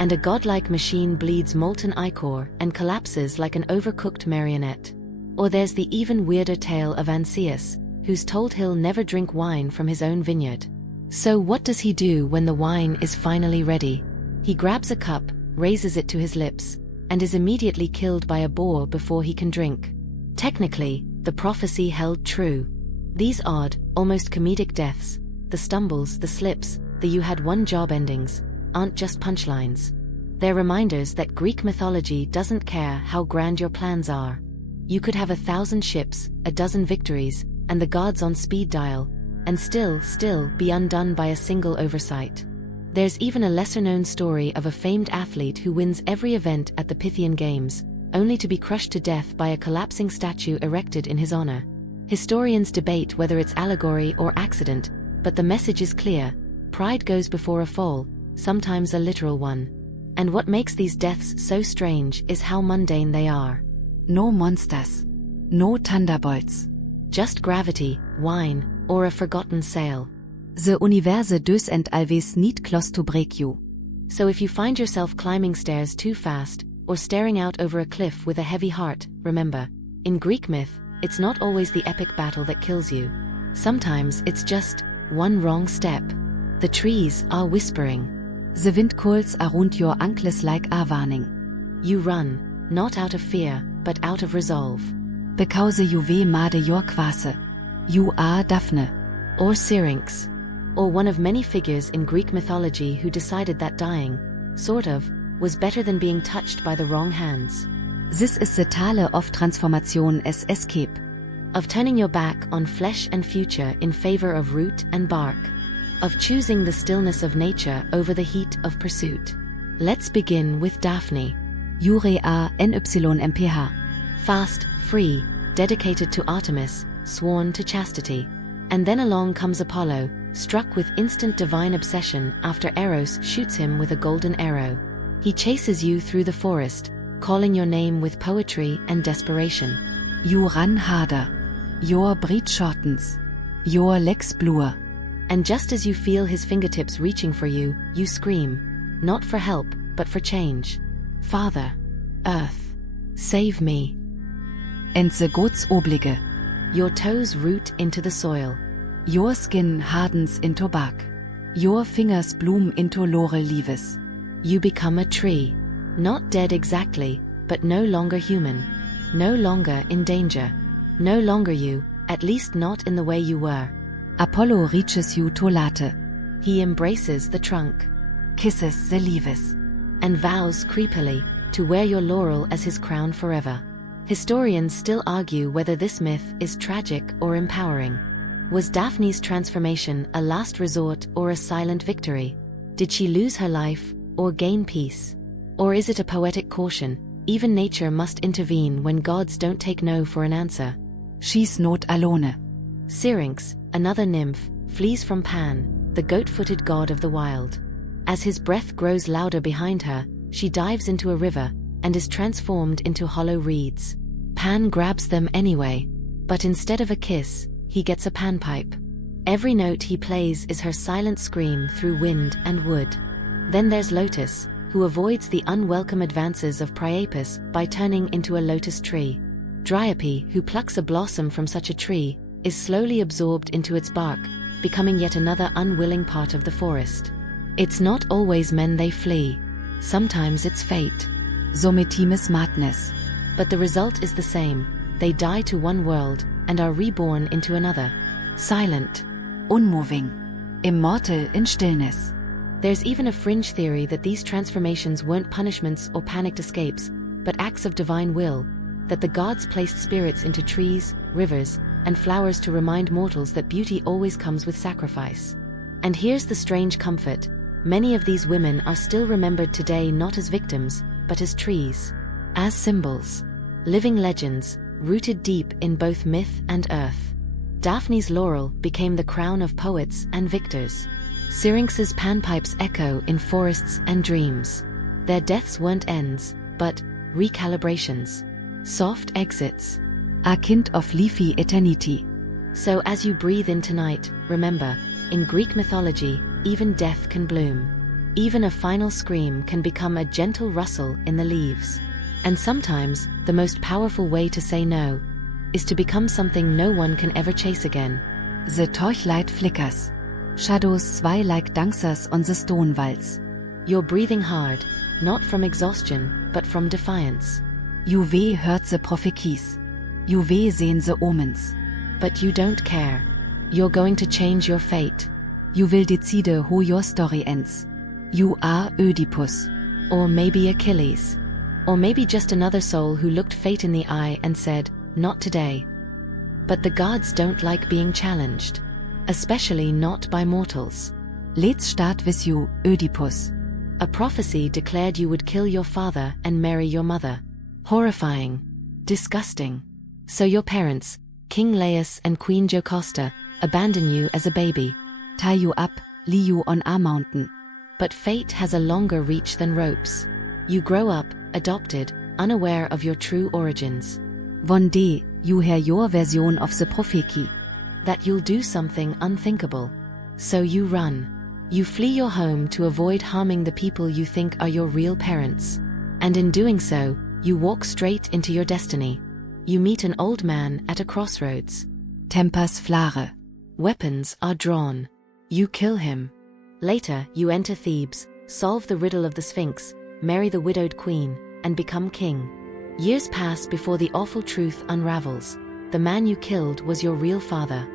And a godlike machine bleeds molten ichor and collapses like an overcooked marionette. Or there's the even weirder tale of Ancaeus, who's told he'll never drink wine from his own vineyard. So what does he do when the wine is finally ready? He grabs a cup, raises it to his lips, and is immediately killed by a boar before he can drink. Technically, the prophecy held true. These odd, almost comedic deaths, the stumbles, the slips, the you had one job endings, aren't just punchlines. They're reminders that Greek mythology doesn't care how grand your plans are. You could have 1,000 ships, a dozen victories, and the gods on speed dial, and still be undone by a single oversight. There's even a lesser-known story of a famed athlete who wins every event at the Pythian Games, only to be crushed to death by a collapsing statue erected in his honor. Historians debate whether it's allegory or accident, but the message is clear: pride goes before a fall, sometimes a literal one. And what makes these deaths so strange is how mundane they are. No monsters. No thunderbolts. Just gravity, wine, or a forgotten sail. The universe does and always need close to break you. So if you find yourself climbing stairs too fast, or staring out over a cliff with a heavy heart, remember, in Greek myth, it's not always the epic battle that kills you. Sometimes it's just one wrong step. The trees are whispering. The wind calls around your ankles like a warning. You run, not out of fear, but out of resolve. Because you we made your quase. You are Daphne. Or Syrinx. Or one of many figures in Greek mythology who decided that dying, sort of, was better than being touched by the wrong hands. This is the tale of transformation as escape. Of turning your back on flesh and future in favor of root and bark. Of choosing the stillness of nature over the heat of pursuit. Let's begin with Daphne. Urea NYMPH. Fast, free, dedicated to Artemis, sworn to chastity. And then along comes Apollo, struck with instant divine obsession after Eros shoots him with a golden arrow. He chases you through the forest, calling your name with poetry and desperation. You run harder. Your breath shortens. Your legs blur. And just as you feel his fingertips reaching for you, you scream. Not for help, but for change. Father. Earth. Save me. And the gods oblige. Your toes root into the soil. Your skin hardens into bark. Your fingers bloom into laurel leaves. You become a tree. Not dead exactly, but no longer human. No longer in danger. No longer you, at least not in the way you were. Apollo reaches you to late. He embraces the trunk. Kisses the leaves. And vows creepily to wear your laurel as his crown forever. Historians still argue whether this myth is tragic or empowering. Was Daphne's transformation a last resort or a silent victory? Did she lose her life, or gain peace? Or is it a poetic caution? Even nature must intervene when gods don't take no for an answer. She's not alone. Syrinx, another nymph, flees from Pan, the goat-footed god of the wild. As his breath grows louder behind her, she dives into a river, and is transformed into hollow reeds. Pan grabs them anyway, but instead of a kiss, he gets a panpipe. Every note he plays is her silent scream through wind and wood. Then there's Lotus, who avoids the unwelcome advances of Priapus by turning into a lotus tree. Dryope, who plucks a blossom from such a tree, is slowly absorbed into its bark, becoming yet another unwilling part of the forest. It's not always men they flee. Sometimes it's fate. Sometimes madness. But the result is the same. They die to one world, and are reborn into another. Silent. Unmoving. Immortal in stillness. There's even a fringe theory that these transformations weren't punishments or panicked escapes, but acts of divine will, that the gods placed spirits into trees, rivers, and flowers to remind mortals that beauty always comes with sacrifice. And here's the strange comfort: many of these women are still remembered today not as victims, but as trees. As symbols. Living legends, rooted deep in both myth and earth. Daphne's laurel became the crown of poets and victors. Syrinx's panpipes echo in forests and dreams. Their deaths weren't ends, but recalibrations. Soft exits. A kind of leafy eternity. So as you breathe in tonight, remember, in Greek mythology, even death can bloom. Even a final scream can become a gentle rustle in the leaves. And sometimes, the most powerful way to say no is to become something no one can ever chase again. The torchlight flickers. Shadows sway like dancers on the stone walls. You're breathing hard, not from exhaustion, but from defiance. You heard the prophecies. You sehen the omens. But you don't care. You're going to change your fate. You will decide how your story ends. You are Oedipus. Or maybe Achilles. Or maybe just another soul who looked fate in the eye and said, "Not today." But the gods don't like being challenged. Especially not by mortals. Let's start with you, Oedipus. A prophecy declared you would kill your father and marry your mother. Horrifying. Disgusting. So your parents, King Laius and Queen Jocasta, abandon you as a baby. Tie you up, lay you on a mountain. But fate has a longer reach than ropes. You grow up, adopted, unaware of your true origins. One day, you hear your version of the prophecy. That you'll do something unthinkable. So you run. You flee your home to avoid harming the people you think are your real parents. And in doing so, you walk straight into your destiny. You meet an old man at a crossroads. Tempers flare. Weapons are drawn. You kill him. Later, you enter Thebes, solve the riddle of the Sphinx, marry the widowed queen, and become king. Years pass before the awful truth unravels. The man you killed was your real father.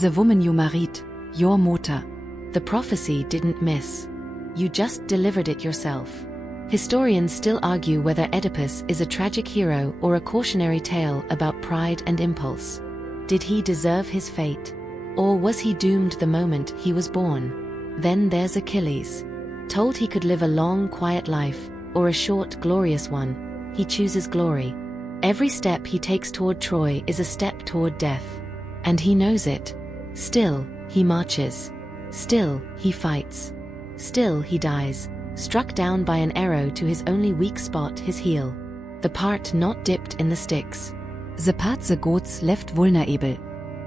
The woman you married, your mother. The prophecy didn't miss. You just delivered it yourself. Historians still argue whether Oedipus is a tragic hero or a cautionary tale about pride and impulse. Did he deserve his fate? Or was he doomed the moment he was born? Then there's Achilles. Told he could live a long, quiet life, or a short, glorious one, he chooses glory. Every step he takes toward Troy is a step toward death. And he knows it. Still, he marches. Still, he fights. Still, he dies, struck down by an arrow to his only weak spot, his heel. The part not dipped in the Styx. The part the gods left vulnerable.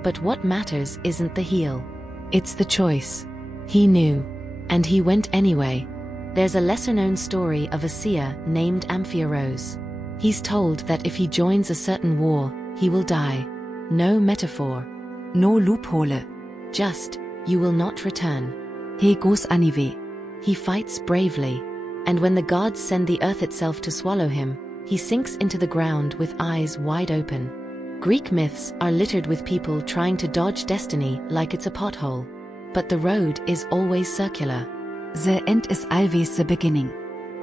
But what matters isn't the heel. It's the choice. He knew. And he went anyway. There's a lesser-known story of a seer named Amphiorose. He's told that if he joins a certain war, he will die. No metaphor. No loophole. Just, you will not return. He goes anyway. He fights bravely. And when the gods send the earth itself to swallow him, he sinks into the ground with eyes wide open. Greek myths are littered with people trying to dodge destiny like it's a pothole. But the road is always circular. The end is always the beginning.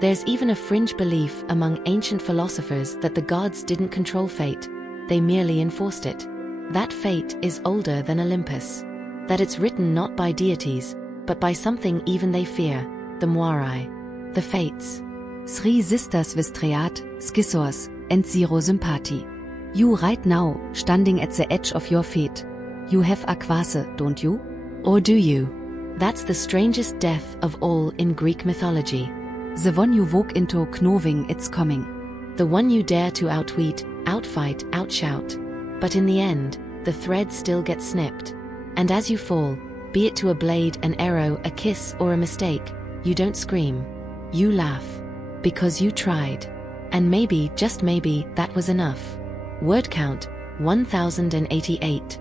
There's even a fringe belief among ancient philosophers that the gods didn't control fate, they merely enforced it. That fate is older than Olympus. That it's written not by deities, but by something even they fear, the Moirai, the fates. Three sisters with triad, scissors, and zero sympathy. You right now, standing at the edge of your fate. You have Aquase, don't you? Or do you? That's the strangest death of all in Greek mythology. The one you walk into knowing it's coming. The one you dare to outweet, outfight, outshout. But in the end, the thread still gets snipped. And as you fall, be it to a blade, an arrow, a kiss, or a mistake, you don't scream. You laugh. Because you tried. And maybe, just maybe, that was enough. Word count, 1088.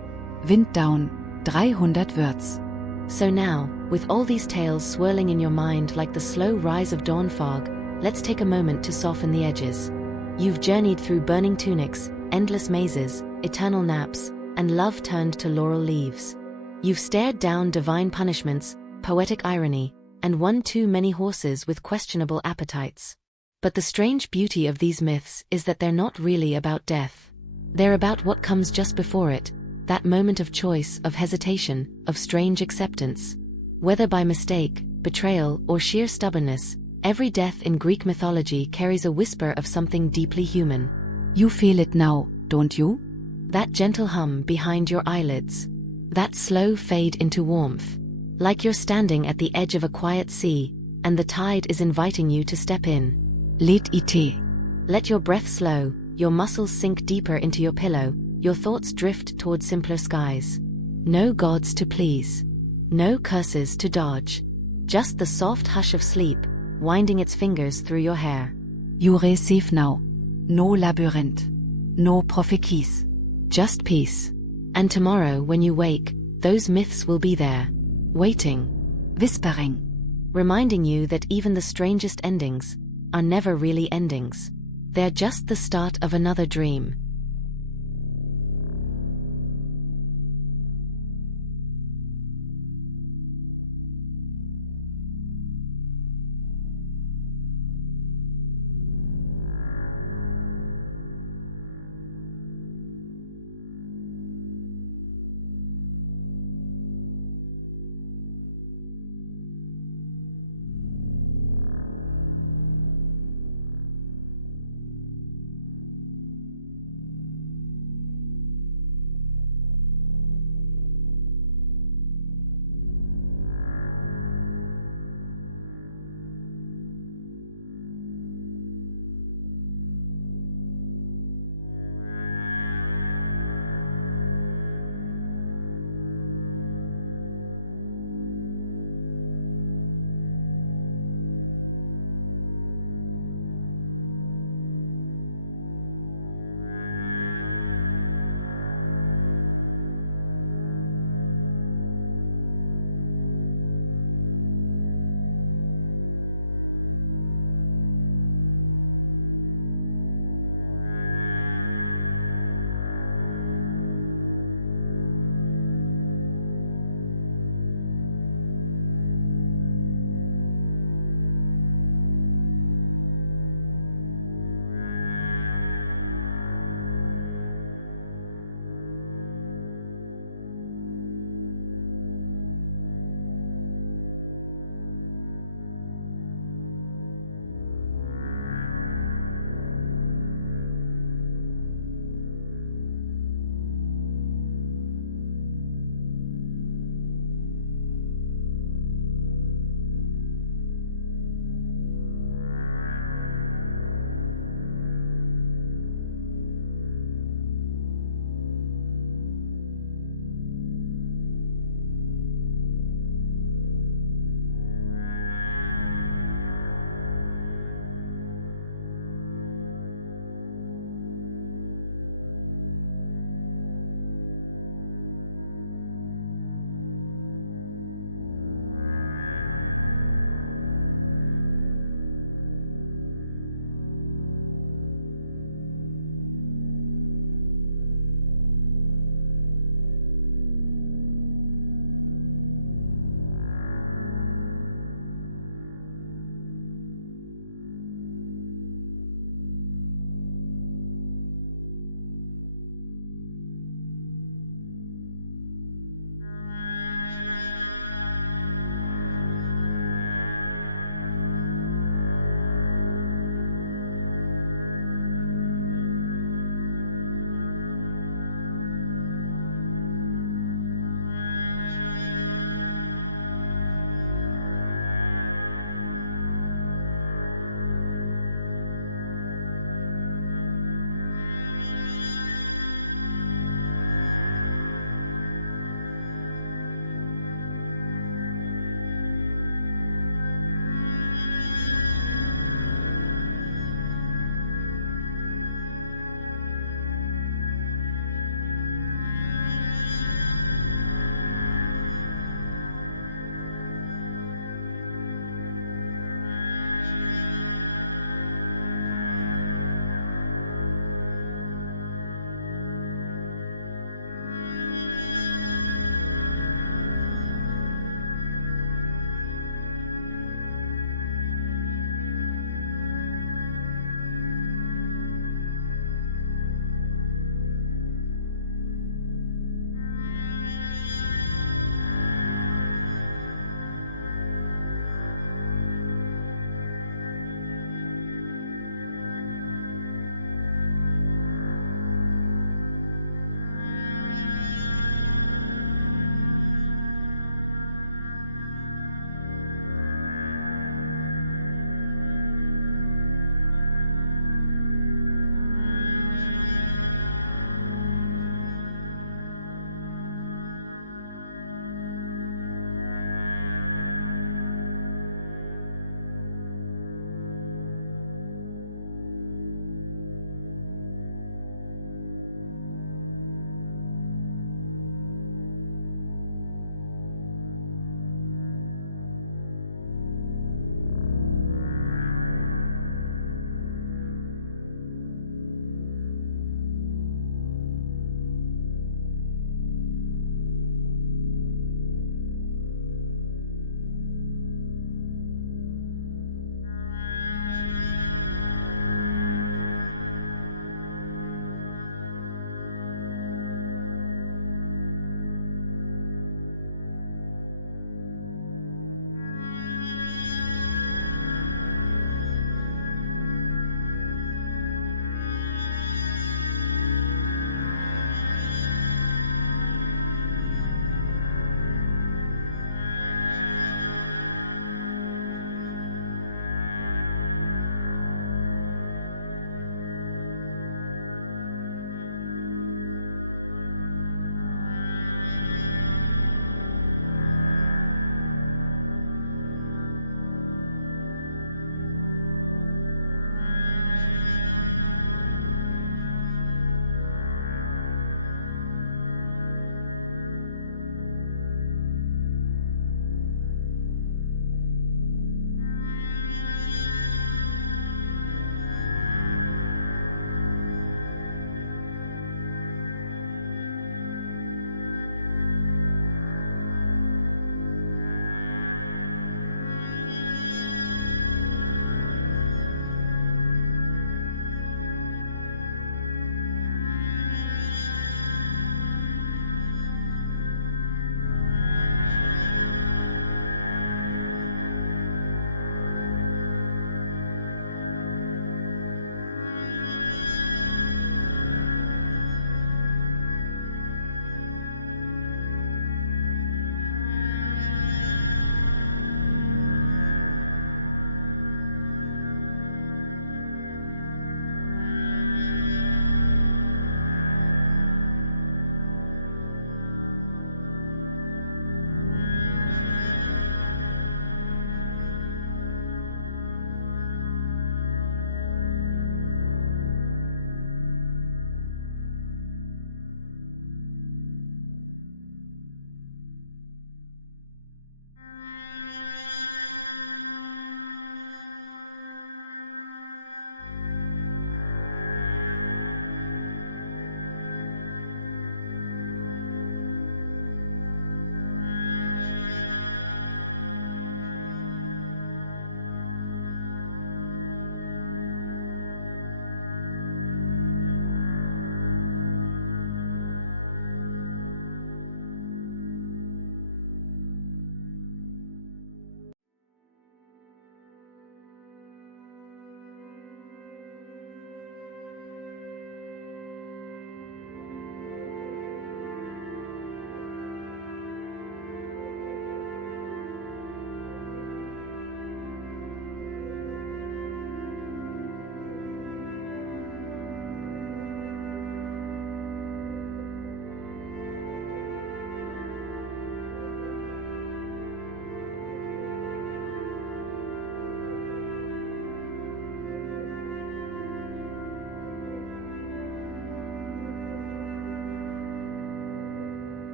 Wind down, 300 words. So now, with all these tales swirling in your mind like the slow rise of dawn fog, let's take a moment to soften the edges. You've journeyed through burning tunics, endless mazes, eternal naps, and love turned to laurel leaves. You've stared down divine punishments, poetic irony, and won too many horses with questionable appetites. But the strange beauty of these myths is that they're not really about death. They're about what comes just before it, that moment of choice, of hesitation, of strange acceptance. Whether by mistake, betrayal, or sheer stubbornness, every death in Greek mythology carries a whisper of something deeply human. You feel it now, don't you? That gentle hum behind your eyelids. That slow fade into warmth. Like you're standing at the edge of a quiet sea, and the tide is inviting you to step in. Let it. Let your breath slow, your muscles sink deeper into your pillow, your thoughts drift toward simpler skies. No gods to please. No curses to dodge. Just the soft hush of sleep, winding its fingers through your hair. You're safe now. No labyrinth. No prophecies. Just peace. And tomorrow when you wake, those myths will be there. Waiting. Whispering. Reminding you that even the strangest endings are never really endings. They're just the start of another dream.